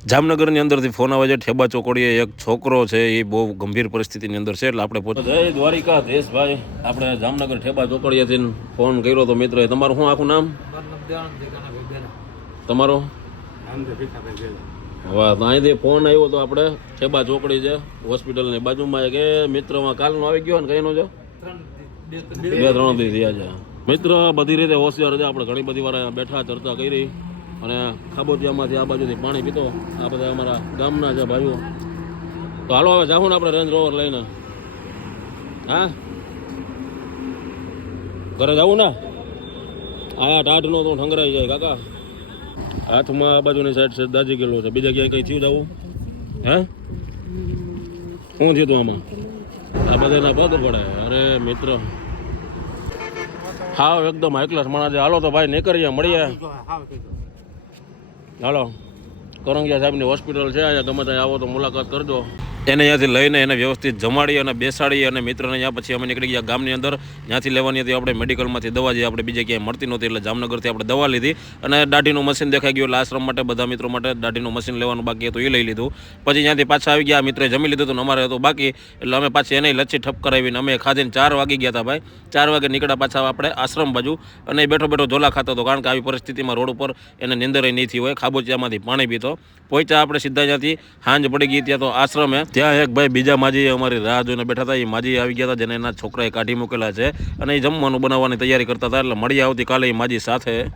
જામનગરની અંદરથી ફોન આવે છે ઠેબા ચોકડીએ એક છોકરો છે એ બહુ ગંભીર પરિસ્થિતિની અંદર છે એટલે આપણે પોતે જય દ્વારિકા દેશભાઈ આપણે જામનગર ઠેબા ચોકડીએથી ફોન કર્યો તો મિત્ર તમારું શું આખું નામ? તમારો? વાહ તો અહીંથી ફોન આવ્યો તો આપણે ઠેબા ચોકડી છે હોસ્પિટલની બાજુમાં એક. મિત્રમાં કાલનો આવી ગયો ને કઈનો છે? બે ત્રણ દી થયા છે. મિત્ર બધી રીતે હોશિયાર છે આપણે ઘણી બધી વાર બેઠા ચર્ચા કરી. અને ખાબોચિયામાંથી આ બાજુથી પાણી પીતો. આ બધા અમારા ગામના છે ભાઈઓ. તો હાલો હવે જાઉં ને આપણે રેન્જ રોવર લઈને. હા? ઘરે જવું ને? આયા ટાઢનો તો ઠંગરાઈ જાય કાકા. હાથમાં આ બાજુની સાઈડ છે, દાજી ગયેલો છે. બીજા ક્યાંય કંઈ થયું જવું? હે? શું થયું આમાં? આ બધાના પગ પડે. અરે મિત્ર. હા એકદમ એકલાસ માણસ હાલો તો ભાઈ નીકળીએ, મળીએ. હાલો. કરંગિયા સાહેબની હોસ્પિટલ છે અહીંયા ગમે ત્યાં આવો તો મુલાકાત કરજો. એને ત્યાંથી લઈને એને વ્યવસ્થિત જમાડી અને બેસાડી અને મિત્રને ત્યાં પછી અમે નીકળી ગયા ગામની અંદર. ત્યાંથી લેવાની હતી આપણે મેડિકલમાંથી દવા જે આપણે બીજે ક્યાંય મળતી નહોતી એટલે જામનગરથી આપણે દવા લીધી અને દાઢીનું મશીન દેખાઈ ગયું એટલે આશ્રમ માટે બધા મિત્રો માટે દાઢીનું મશીન લેવાનું બાકી હતું, એ લઈ લીધું. પછી ત્યાંથી પાછા આવી ગયા મિત્રે જમી લીધું હતું અમારે હતું બાકી. એટલે અમે પાછી એને લચ્છી ઠપ કરાવીને અમે ખાધીને ચાર વાગી ગયા હતા ભાઈ. ચાર વાગે નીકળ્યા પાછા આપણે આશ્રમ બાજુ અને બેઠો બેઠો ઝોલા ખાતો હતો કારણ કે આવી પરિસ્થિતિમાં રોડ ઉપર એને નિંદર નહીં થઈ હોય, ખાબોચિયામાંથી પાણી પીતો. પહોંચ્યા આપણે સીધા ત્યાંથી હાંજ પડી ગઈ ત્યાં તો આશ્રમે ત્યાં એક ભાઈ બીજા માજી અમારી રાહ જોઈને બેઠા હતા. એ માજી આવી ગયા હતા જેને એના છોકરાએ કાઢી મૂકેલા છે અને એ જમવાનું બનાવવાની તૈયારી કરતા હતા. એટલે મળી આવતી કાલે એ માજી સાથે